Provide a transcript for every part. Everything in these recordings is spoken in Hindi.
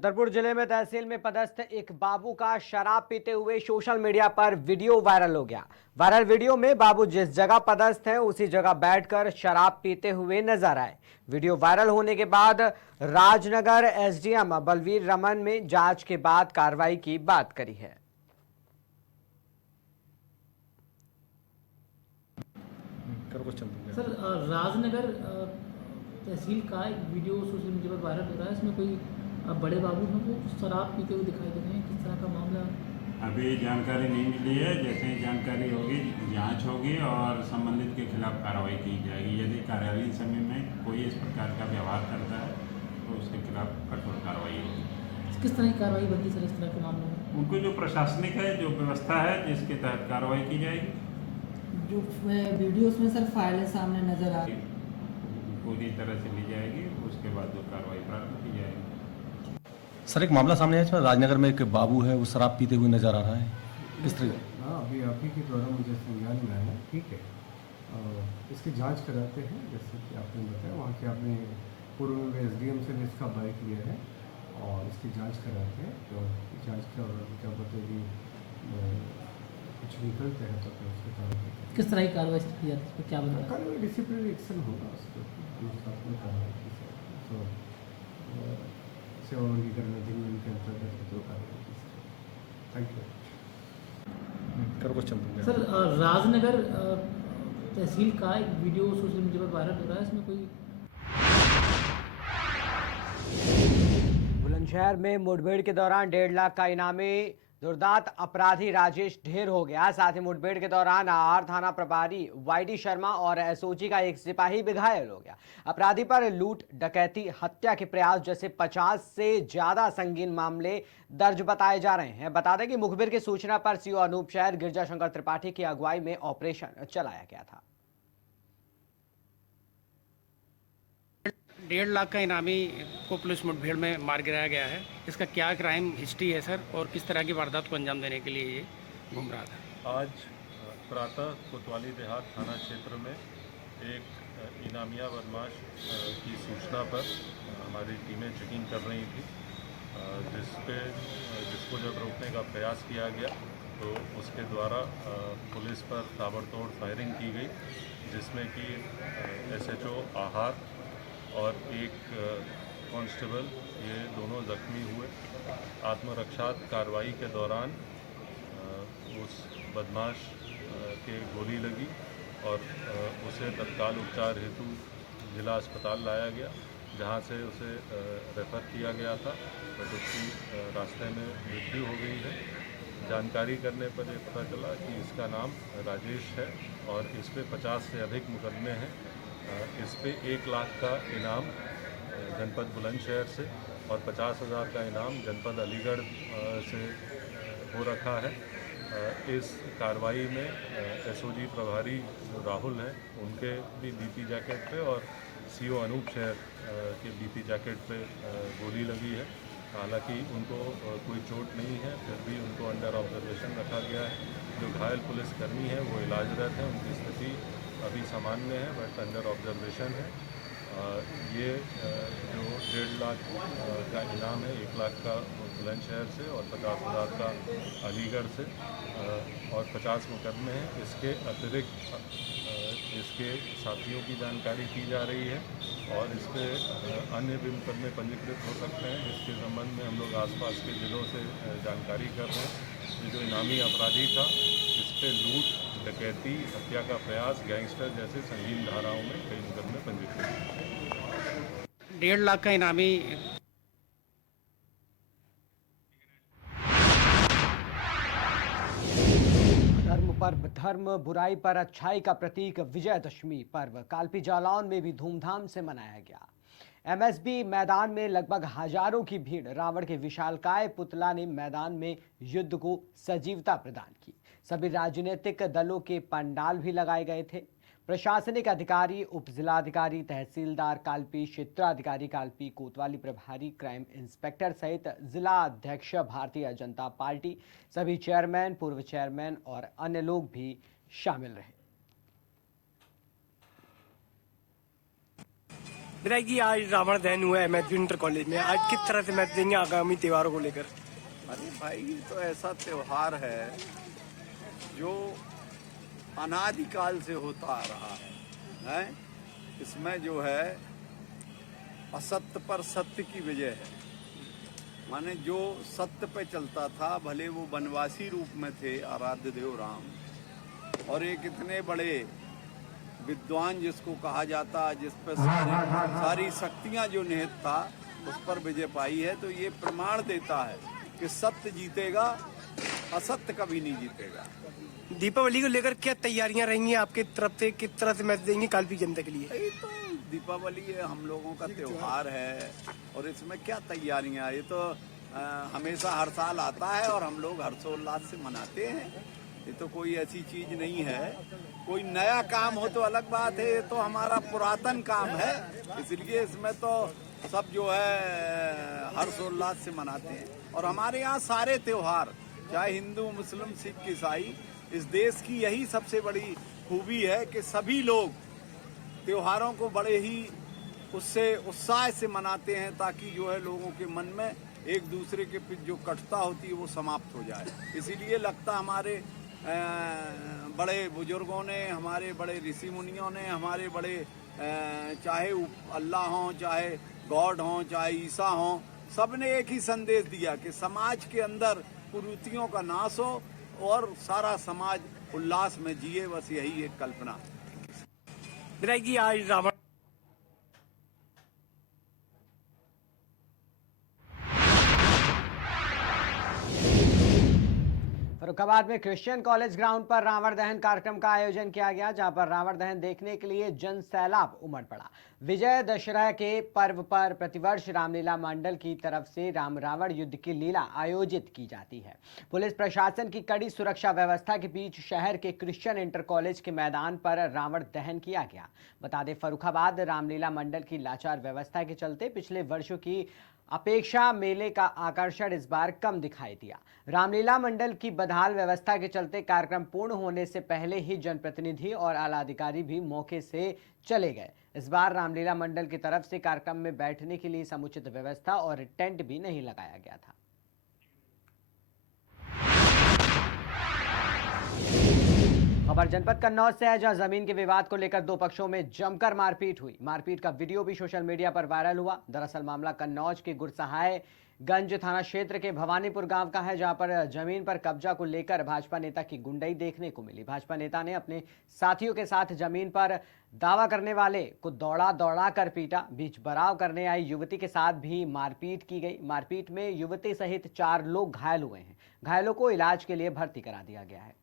छतरपुर जिले में तहसील में पदस्थ एक बाबू का शराब पीते हुए सोशल मीडिया पर वीडियो वायरल हो गया। वायरल वीडियो में बाबू जिस जगह पदस्थ हैं उसी जगह बैठकर शराब पीते हुए नजर आए। वीडियो वायरल होने के बाद राजनगर एसडीएम बलवीर रमन में जांच के बाद कार्रवाई की बात करी है। सर राजनगर तहसील का एक वीडियो सोशल मीडिया पर वायरल हो रहा है। इसमें कोई बड़े बाबू हैं वो शराब पीते हुए दिखाई दे रहे हैं। किस तरह का मामला? अभी जानकारी नहीं मिली है। जैसे ही जानकारी होगी जांच होगी और संबंधित के खिलाफ कार्रवाई की जाएगी। यदि कार्यालयीन समय में कोई इस प्रकार का व्यवहार करता है तो उसके खिलाफ कठोर कार्रवाई होगी। किस तरह की कार्रवाई बनती सर इस तरह के मामलों में? उनको जो प्रशासनिक है, जो व्यवस्था है, जिसके तहत कार्रवाई की जाएगी। जो वीडियोस में सर फाइलें सामने नजर आ रही, पूरी तरह से ली जाएगी। उसके बाद जो कार्रवाई प्रारंभ की जाएगी। सर एक मामला सामने आया इसमें राजनगर में एक बाबू है वो शराब पीते हुए नजर आ रहा है। किस तरह? हाँ, अभी आप ही के द्वारा मुझे संज्ञान में आया। ठीक है, इसकी जांच कराते हैं। जैसे कि आपने बताया वहाँ के आपने पूर्व में एसडीएम से इसका बाइक लिया है और इसकी जांच कराते हैं। तो जांच का क्या बताइए कुछ निकलते हैं तो फिर उसके कार्रवाई किस तरह की कार्रवाई की जाती है? इस पर क्या बता? कार्रवाई डिसिप्लिनरी एक्शन होगा उस पर कार्रवाई की जाएगी। तो सेवा वर्गीकरण अधिनियम के अंतर्गत जो कार्रवाई की जाएगी। Thank you. सर राजनगर तहसील का एक वीडियो सोशल मीडिया पर वायरल हो रहा है। इसमें कोई बुलंदशहर में मुठभेड़ के दौरान 1.5 लाख का इनामी दुर्दांत अपराधी राजेश ढेर हो गया। साथ ही मुठभेड़ के दौरान आर थाना प्रभारी वाईडी शर्मा और एसओजी का एक सिपाही भी घायल हो गया। अपराधी पर लूट, डकैती, हत्या के प्रयास जैसे 50 से ज्यादा संगीन मामले दर्ज बताए जा रहे हैं। बता दें कि मुखबिर की सूचना पर सीओ अनूप शहर गिरजा शंकर त्रिपाठी की अगुवाई में ऑपरेशन चलाया गया था। 1.5 लाख का इनामी को पुलिस मुठभेड़ में मार गिराया गया है। इसका क्या क्राइम हिस्ट्री है सर, और किस तरह की वारदात को अंजाम देने के लिए ये घूम रहा था? आज प्रातः कोतवाली देहात थाना क्षेत्र में एक इनामिया बदमाश की सूचना पर हमारी टीमें चेकिंग कर रही थी, जिसको जब रोकने का प्रयास किया गया तो उसके द्वारा पुलिस पर ताबड़तोड़ फायरिंग की गई, जिसमें कि एसएचओ आहार और एक कांस्टेबल ये दोनों जख्मी हुए। आत्मरक्षात्मक कार्रवाई के दौरान उस बदमाश के गोली लगी और उसे तत्काल उपचार हेतु जिला अस्पताल लाया गया, जहां से उसे रेफ़र किया गया था, बट उसकी रास्ते में मृत्यु हो गई है। जानकारी करने पर यह पता चला कि इसका नाम राजेश है और इस पे 50 से अधिक मुकदमे हैं। इस पे 1 लाख का इनाम जनपद बुलंदशहर से और 50,000 का इनाम जनपद अलीगढ़ से हो रखा है। इस कार्रवाई में एसओजी प्रभारी राहुल हैं, उनके भी बीपी जैकेट पे और सीओ अनूप शहर के बीपी जैकेट पे गोली लगी है। हालांकि उनको कोई चोट नहीं है, फिर भी उनको अंडर ऑब्जर्वेशन रखा गया है। जो घायल पुलिसकर्मी हैं वो इलाजरत हैं, उनकी स्थिति अभी सामान्य है बट अंडर ऑब्जर्वेशन है। ये जो 1.5 लाख का इनाम है, 1 लाख का बुलंदशहर से और 50,000 का अलीगढ़ से और 50 मुकदमे हैं। इसके अतिरिक्त इसके साथियों की जानकारी की जा रही है और इस पर अन्य भी मुकदमे पंजीकृत हो सकते हैं, जिसके संबंध में हम लोग आसपास के ज़िलों से जानकारी कर रहे हैं। ये जो इनामी अपराधी था, इस पर लूट, डकैती, हत्या का प्रयास, गैंगस्टर जैसे संगीन धाराओं में कई मुकदमे पंजीकृत हैं। 1.5 लाख का इनामी धर्म पर्व, धर्म बुराई पर अच्छाई का प्रतीक विजयदशमी पर्व कालपी जालौन में भी धूमधाम से मनाया गया। एमएसबी मैदान में लगभग हजारों की भीड़, रावण के विशालकाय पुतला ने मैदान में युद्ध को सजीवता प्रदान की। सभी राजनीतिक दलों के पंडाल भी लगाए गए थे। प्रशासनिक अधिकारी, उप जिलाधिकारी, तहसीलदार कालपी, क्षेत्राधिकारी कालपी, कोतवाली प्रभारी, क्राइम इंस्पेक्टर सहित जिला अध्यक्ष भारतीय जनता पार्टी, सभी चेयरमैन, पूर्व चेयरमैन और अन्य लोग भी शामिल रहे। विधायक जी, आज रावण दहन हुआ है एमएसबी इंटर कॉलेज में। आज किस तरह से मैच देंगे आगामी त्योहारों को लेकर? अरे भाई, ये तो ऐसा त्योहार है जो अनादिकाल से होता आ रहा है? इसमें जो है असत्य पर सत्य की विजय है। माने जो सत्य पे चलता था, भले वो वनवासी रूप में थे आराध्य देव राम, और एक इतने बड़े विद्वान जिसको कहा जाता, जिस पर सारी शक्तियां जो निहित था, उस पर विजय पाई है। तो ये प्रमाण देता है कि सत्य जीतेगा, असत्य कभी नहीं जीतेगा। दीपावली को लेकर क्या तैयारियां रहेंगी आपके तरफ से? किस तरह से मैच देंगे कालपी जनता के लिए? ये तो दीपावली है, हम लोगों का त्योहार है, और इसमें क्या तैयारियां? ये तो हमेशा हर साल आता है और हम लोग हर्षोल्लास से मनाते हैं। ये तो कोई ऐसी चीज नहीं है। कोई नया काम हो तो अलग बात है, ये तो हमारा पुरातन काम है, इसलिए इसमें तो सब जो है हर्षोल्लास से मनाते हैं। और हमारे यहाँ सारे त्योहार, चाहे हिंदू, मुस्लिम, सिख, ईसाई, इस देश की यही सबसे बड़ी खूबी है कि सभी लोग त्योहारों को बड़े ही उससे उत्साह से मनाते हैं, ताकि जो है लोगों के मन में एक दूसरे के प्रति जो कटुता होती है वो समाप्त हो जाए। इसीलिए लगता हमारे बड़े बुजुर्गों ने, हमारे बड़े ऋषि मुनियों ने, हमारे बड़े चाहे अल्लाह हों, चाहे गॉड हों, चाहे ईसा हों, सब ने एक ही संदेश दिया कि समाज के अंदर कुरीतियों का नाश हो और सारा समाज उल्लास में जिए। बस यही एक कल्पना। विधायक जी, आज रावण फर्रुखाबाद में क्रिश्चियन कॉलेज ग्राउंड पर रावण दहन कार्यक्रम का आयोजन किया गया, जहां पर रावण दहन देखने के लिए जन सैलाब उमड़ पड़ा। विजय दशहरा के पर्व पर प्रतिवर्ष रामलीला मंडल की तरफ से राम रावण युद्ध की लीला आयोजित की जाती है। पुलिस प्रशासन की कड़ी सुरक्षा व्यवस्था के बीच शहर के क्रिश्चियन इंटर कॉलेज के मैदान पर रावण दहन किया गया। बता दें, फर्रुखाबाद रामलीला मंडल की लाचार व्यवस्था के चलते पिछले वर्षों की अपेक्षा मेले का आकर्षण इस बार कम दिखाई दिया। रामलीला मंडल की बदहाल व्यवस्था के चलते कार्यक्रम पूर्ण होने से पहले ही जनप्रतिनिधि और आला अधिकारी भी मौके से चले गए। इस बार रामलीला मंडल की तरफ से कार्यक्रम में बैठने के लिए समुचित व्यवस्था और टेंट भी नहीं लगाया गया था। खबर जनपद कन्नौज से है, जहां जमीन के विवाद को लेकर दो पक्षों में जमकर मारपीट हुई। मारपीट का वीडियो भी सोशल मीडिया पर वायरल हुआ। दरअसल मामला कन्नौज के गुरसहाय गंज थाना क्षेत्र के भवानीपुर गांव का है, जहां पर जमीन पर कब्जा को लेकर भाजपा नेता की गुंडई देखने को मिली। भाजपा नेता ने अपने साथियों के साथ जमीन पर दावा करने वाले को दौड़ा कर पीटा। बीच बराव करने आई युवती के साथ भी मारपीट की गई। मारपीट में युवती सहित 4 लोग घायल हुए हैं। घायलों को इलाज के लिए भर्ती करा दिया गया है।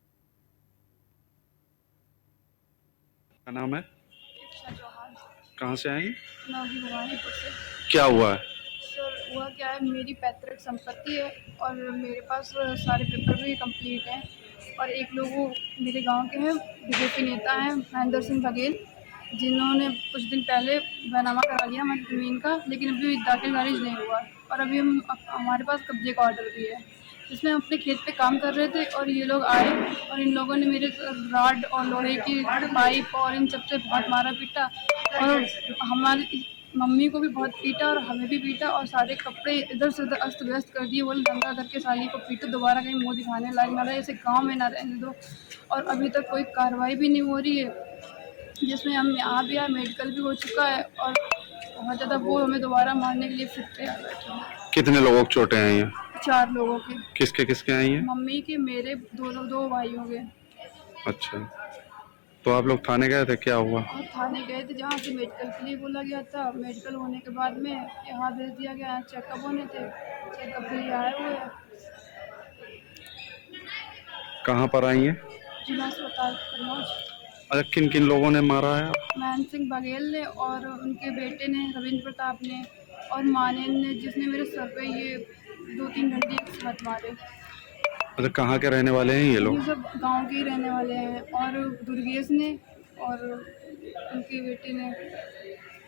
क्या नाम है? कहाँ से आएंगे? भवानीपुर से। क्या हुआ है? सर, हुआ क्या है, मेरी पैतृक संपत्ति है और मेरे पास सारे पेपर भी कंप्लीट हैं। और एक लोग वो मेरे गांव के हैं, बीजेपी नेता हैं महेंद्र सिंह बघेल, जिन्होंने कुछ दिन पहले बैनामा करा लिया हमारी ज़मीन का, लेकिन अभी दाखिल खारिज नहीं हुआ। और अभी हमारे पास कब्जे का ऑर्डर भी है, जिसमें हम अपने खेत पे काम कर रहे थे और ये लोग आए और इन लोगों ने मेरे रॉड और लोहे की पाइप और इन सब से बहुत मारा पीटा, और हमारी मम्मी को भी बहुत पीटा और हमें भी पीटा, और सारे कपड़े इधर से उधर अस्त व्यस्त कर दिए। बोले दंगा करके साली को पीटो, दोबारा कहीं मुँह दिखाने लायक ना रहे, ऐसे गाँव में ना रहने दो। और अभी तक कोई कार्रवाई भी नहीं हो रही है, जिसमें हम यहाँ भी आए, मेडिकल भी हो चुका है और बहुत ज़्यादा वो हमें दोबारा मारने के लिए फिर तैयार बैठे हैं। कितने लोगों को चोटें आई हैं? 4 लोगों के। किसके आई हैं? मम्मी के, मेरे, दो भाइयों के। अच्छा, तो आप लोग थाने गए थे, क्या हुआ? और थाने गए थे, जहाँ से मेडिकल के लिए बोला गया था। मेडिकल होने के बाद में यहाँ भेज दिया गया, चेकअप होने थे, चेकअप के लिए आए हुए हैं। कहाँ पर आई हैं? जिला अस्पताल कन्नौज। अच्छा, किन किन लोगों ने मारा है? महेंद्र सिंह बघेल ने और उनके बेटे ने, रविंद्र प्रताप ने, और मानेन ने, जिसने मेरे सर पे ये 2-3 घंटे एक साथ मारे। अच्छा, कहाँ के रहने वाले हैं ये लोग? ये सब गांव के ही रहने वाले हैं। और दुर्गेश ने और उनके बेटे ने,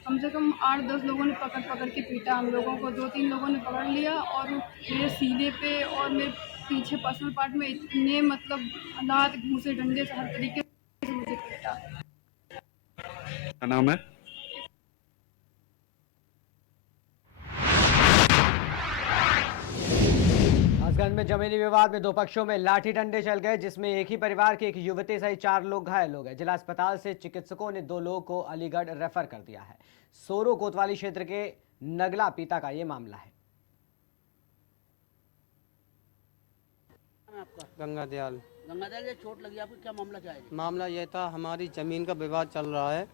कम से कम 8-10 लोगों ने पकड़ के पीटा हम लोगों को। 2-3 लोगों ने पकड़ लिया और मेरे सीने पे और मेरे पीछे पर्सनल पार्ट में इतने मतलब लात, घूंसे, डंडे से हर तरीके से मुझे पीटा। क्या नाम है? कासगंज में जमीनी विवाद में दो पक्षों में लाठी डंडे चल गए, जिसमें एक ही परिवार की एक युवती सहित 4 लोग घायल हो गए। जिला अस्पताल से चिकित्सकों ने 2 लोगों को अलीगढ़ रेफर कर दिया है। सोरो कोतवाली क्षेत्र के नगला पीता का ये मामला है। गंगादयाल। गंगादयाल, ये चोट लगी आपको, क्या मामला क्या है? मामला ये था, हमारी ज़मीन का विवाद चल रहा है,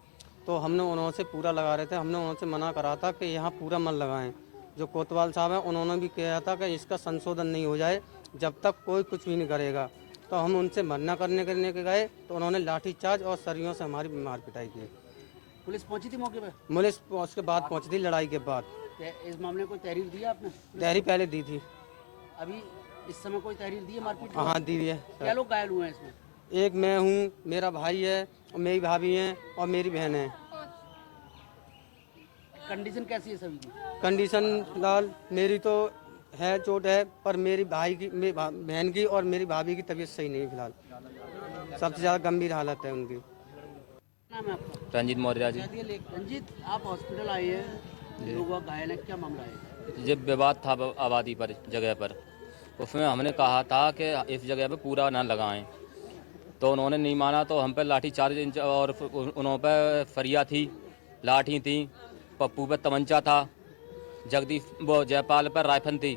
तो हमने उन्होंने पूरा लगा रहे थे। हमने उन्होंने मना करा था कि यहाँ पूरा मत लगाएं। जो कोतवाल साहब हैं उन्होंने भी कहा था कि इसका संशोधन नहीं हो जाए जब तक कोई कुछ भी नहीं करेगा। तो हम उनसे मना करने के गए तो उन्होंने लाठीचार्ज और सरियों से हमारी मार पिटाई की। पुलिस पहुंची थी मौके पर? पुलिस उसके बाद पहुंची थी, लड़ाई के बाद। इस मामले में कोई तहरीर दिया आपने? तहरीर पहले दी थी। अभी इस समय कोई तहरीर दी है मारपीट? हाँ, दी है। क्या लोग घायल हुए हैं इसमें? एक मैं हूँ, मेरा भाई है, और मेरी भाभी है और मेरी बहन है। कंडीशन कैसी है सभी की? कंडीशन फिलहाल मेरी तो है, चोट है, पर मेरी भाई की, मेरी बहन की और मेरी भाभी की तबीयत सही नहीं है फिलहाल। सबसे ज़्यादा गंभीर हालत है उनकी। नाम है आपका? रंजीत मौर्य जी। रंजीत, आप हॉस्पिटल आए हैं, लोग घायल हैं, क्या मामला है? जब विवाद था आबादी पर, जगह पर, उसमें हमने कहा था कि इस जगह पे पूरा ना लगाएं, तो उन्होंने नहीं माना। तो हम पे लाठीचार्ज और उन्होंने पे फरिया थी, लाठी थी, पप्पू पे तमंचा था, जगदीश वो जयपाल पर राइफल थी।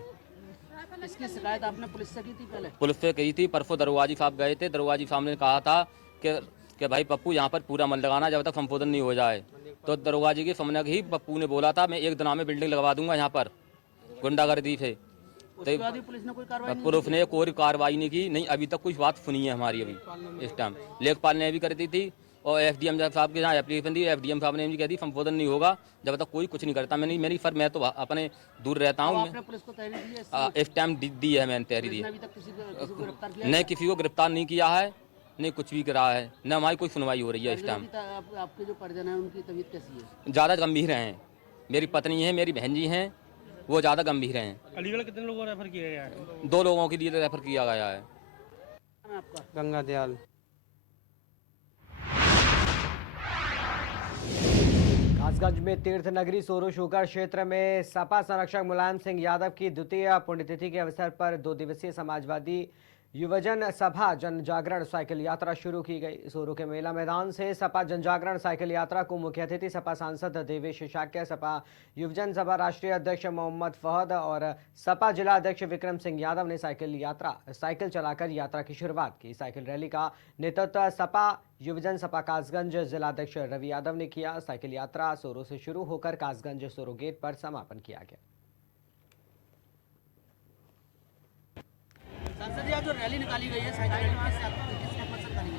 इसकी शिकायत आपने पुलिस से की थी पहले? पुलिस से की थी। परसों दरोगाजी साहब गए थे, दरोगाजी साहब ने कहा था कि भाई पप्पू यहाँ पर पूरा मत लगाना जब तक संशोधन नहीं हो जाए। तो दरोगाजी के सामने ही पप्पू ने बोला था मैं 1 दिन में बिल्डिंग लगवा दूंगा यहाँ पर, गुंडागर्दी से। पुलिस ने कोई कार्रवाई नहीं? पुलिस ने कोई कार्रवाई नहीं की। नहीं, अभी तक कुछ बात सुनी है हमारी अभी इस टाइम। लेखपाल ने भी कर दी थी और एसडीएम साहब के यहाँ एप्लीकेशन दी, एसडीएम साहब ने भी कह दी संशोधन नहीं होगा जब तक कोई कुछ नहीं करता। मैं तो अपने दूर रहता हूँ। पुलिस को तहरीर दी है इस टाइम दी है मैंने तहरीर दी। नहीं, किसी को गिरफ्तार नहीं किया है, नहीं कुछ भी करा है, न हमारी कोई सुनवाई हो रही है इस टाइम। आपके जो परिजन है उनकी तबीयत कैसी है? ज़्यादा गंभीर हैं। मेरी पत्नी है, मेरी बहन जी हैं, वो ज़्यादा गंभीर हैं। अलीगढ़ कितने लोगों को रेफर किया गया है? 2 लोगों के लिए रेफर किया गया है। आपका? गंगादयाल। कासगंज में तीर्थ नगरी सोरो शूकर क्षेत्र में सपा संरक्षक मुलायम सिंह यादव की द्वितीय पुण्यतिथि के अवसर पर 2 दिवसीय समाजवादी युवजन सभा जन जागरण साइकिल यात्रा शुरू की गई। सोरो के मेला मैदान से सपा जन जागरण साइकिल यात्रा को मुख्य अतिथि सपा सांसद देवेश शाक्य, सपा युवजन सभा राष्ट्रीय अध्यक्ष मोहम्मद फहद और सपा जिला अध्यक्ष विक्रम सिंह यादव ने साइकिल चलाकर यात्रा की शुरुआत की। साइकिल रैली का नेतृत्व सपा युवजन सपा कासगंज जिला अध्यक्ष रवि यादव ने किया। साइकिल यात्रा सोरो से शुरू होकर कासगंज सोरो गेट पर समापन किया गया। सांसद जी, जो रैली निकाली गई है साइकिल रैली, किस पर्पस से निकाली गई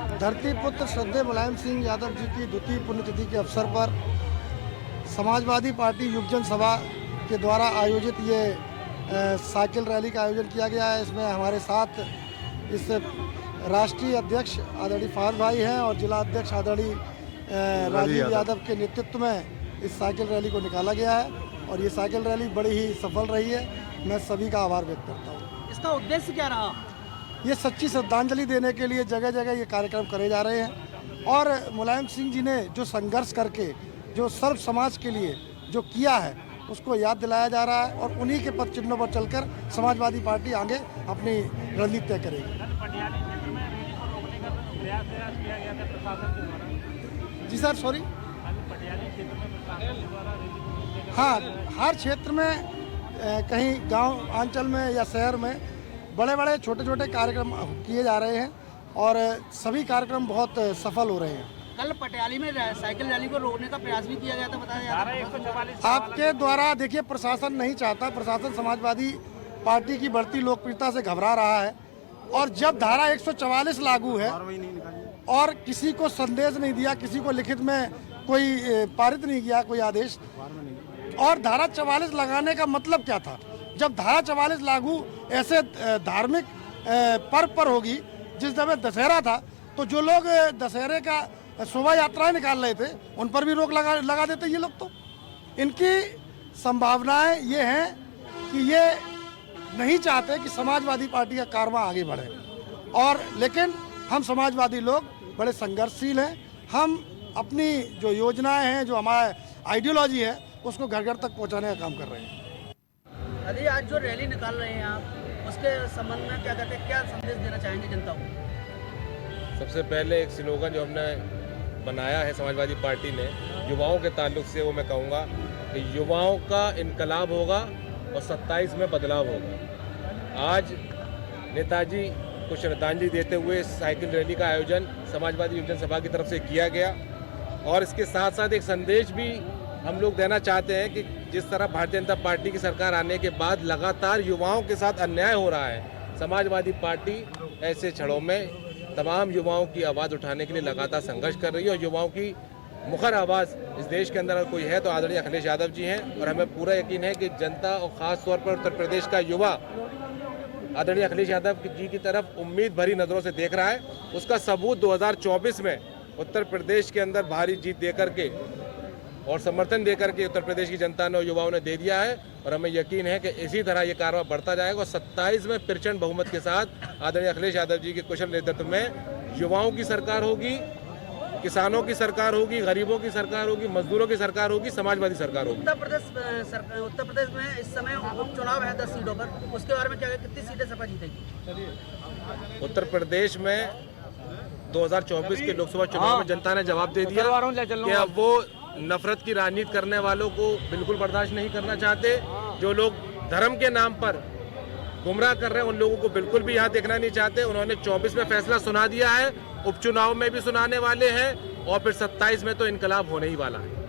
है? धरती पुत्र श्रद्धेय मुलायम सिंह यादव जी की द्वितीय पुण्यतिथि के अवसर पर समाजवादी पार्टी युवजन सभा के द्वारा आयोजित ये साइकिल रैली का आयोजन किया गया है। इसमें हमारे साथ इस राष्ट्रीय अध्यक्ष आदरणीय फहद भाई हैं और जिला अध्यक्ष आदरणीय राजीव यादव के नेतृत्व में इस साइकिल रैली को निकाला गया है और ये साइकिल रैली बड़ी ही सफल रही है। मैं सभी का आभार व्यक्त करता हूँ। इसका उद्देश्य क्या रहा? ये सच्ची श्रद्धांजलि देने के लिए जगह जगह ये कार्यक्रम करे जा रहे हैं और मुलायम सिंह जी ने जो संघर्ष करके जो सर्व समाज के लिए जो किया है उसको याद दिलाया जा रहा है और उन्हीं के पद चिन्हों पर चलकर समाजवादी पार्टी आगे अपनी रणनीति तय करेगी। जी सर, सॉरी। हाँ, हर क्षेत्र में कहीं गांव अंचल में या शहर में बड़े बड़े छोटे छोटे कार्यक्रम किए जा रहे हैं और सभी कार्यक्रम बहुत सफल हो रहे हैं। कल पटियाली में साइकिल रैली को रोकने का प्रयास भी किया गया था, बताया आपके द्वारा। देखिए, प्रशासन नहीं चाहता, प्रशासन समाजवादी पार्टी की बढ़ती लोकप्रियता से घबरा रहा है और जब धारा 144 लागू है और किसी को संदेश नहीं दिया, किसी को लिखित में कोई पारित नहीं किया कोई आदेश, और धारा 44 लगाने का मतलब क्या था? जब धारा 44 लागू ऐसे धार्मिक पर्व पर होगी जिस समय दशहरा था, तो जो लोग दशहरे का शोभा यात्राएं निकाल रहे थे उन पर भी रोक लगा देते ये लोग। तो इनकी संभावनाएं ये हैं कि ये नहीं चाहते कि समाजवादी पार्टी का कारवां आगे बढ़े और लेकिन हम समाजवादी लोग बड़े संघर्षशील हैं। हम अपनी जो योजनाएं हैं, जो हमारा आइडियोलॉजी है, उसको घर घर तक पहुंचाने का काम कर रहे हैं। अभी आज जो रैली निकाल रहे हैं आप, उसके संबंध में क्या कहते हैं, क्या संदेश देना चाहेंगे जनता को? सबसे पहले एक स्लोगन जो हमने बनाया है समाजवादी पार्टी ने युवाओं के ताल्लुक से, वो मैं कहूँगा कि युवाओं का इनकलाब होगा और 27 में बदलाव होगा। आज नेताजी को श्रद्धांजलि देते हुए साइकिल रैली का आयोजन समाजवादी युवजन सभा की तरफ से किया गया और इसके साथ साथ एक संदेश भी हम लोग देना चाहते हैं कि जिस तरह भारतीय जनता पार्टी की सरकार आने के बाद लगातार युवाओं के साथ अन्याय हो रहा है, समाजवादी पार्टी ऐसे क्षणों में तमाम युवाओं की आवाज़ उठाने के लिए लगातार संघर्ष कर रही है और युवाओं की मुखर आवाज़ इस देश के अंदर अगर कोई है तो आदरणीय अखिलेश यादव जी हैं और हमें पूरा यकीन है कि जनता और ख़ास तौर पर उत्तर प्रदेश का युवा आदरणीय अखिलेश यादव जी की तरफ उम्मीद भरी नज़रों से देख रहा है। उसका सबूत 2024 में उत्तर प्रदेश के अंदर भारी जीत देकर के और समर्थन देकर के उत्तर प्रदेश की जनता ने और युवाओं ने दे दिया है और हमें यकीन है कि इसी तरह ये कारवा बढ़ता जाएगा और 27 में प्रचंड बहुमत के साथ आदरणीय अखिलेश यादव जी के कुशल नेतृत्व में युवाओं की सरकार होगी, किसानों की सरकार होगी, गरीबों की सरकार होगी, मजदूरों की सरकार होगी, समाजवादी सरकार होगी। उत्तर प्रदेश में इस समय उपचुनाव है 10 सीटों पर, उसके बारे में क्या, कितनी सीटें सपा जीतेगी? उत्तर प्रदेश में 2024 के लोकसभा चुनाव में जनता ने जवाब दे दिया कि अब वो नफरत की राजनीति करने वालों को बिल्कुल बर्दाश्त नहीं करना चाहते। जो लोग धर्म के नाम पर गुमराह कर रहे हैं उन लोगों को बिल्कुल भी यहाँ देखना नहीं चाहते। उन्होंने 24 में फैसला सुना दिया है, उपचुनाव में भी सुनाने वाले हैं और फिर 27 में तो इनकलाब होने ही वाला है।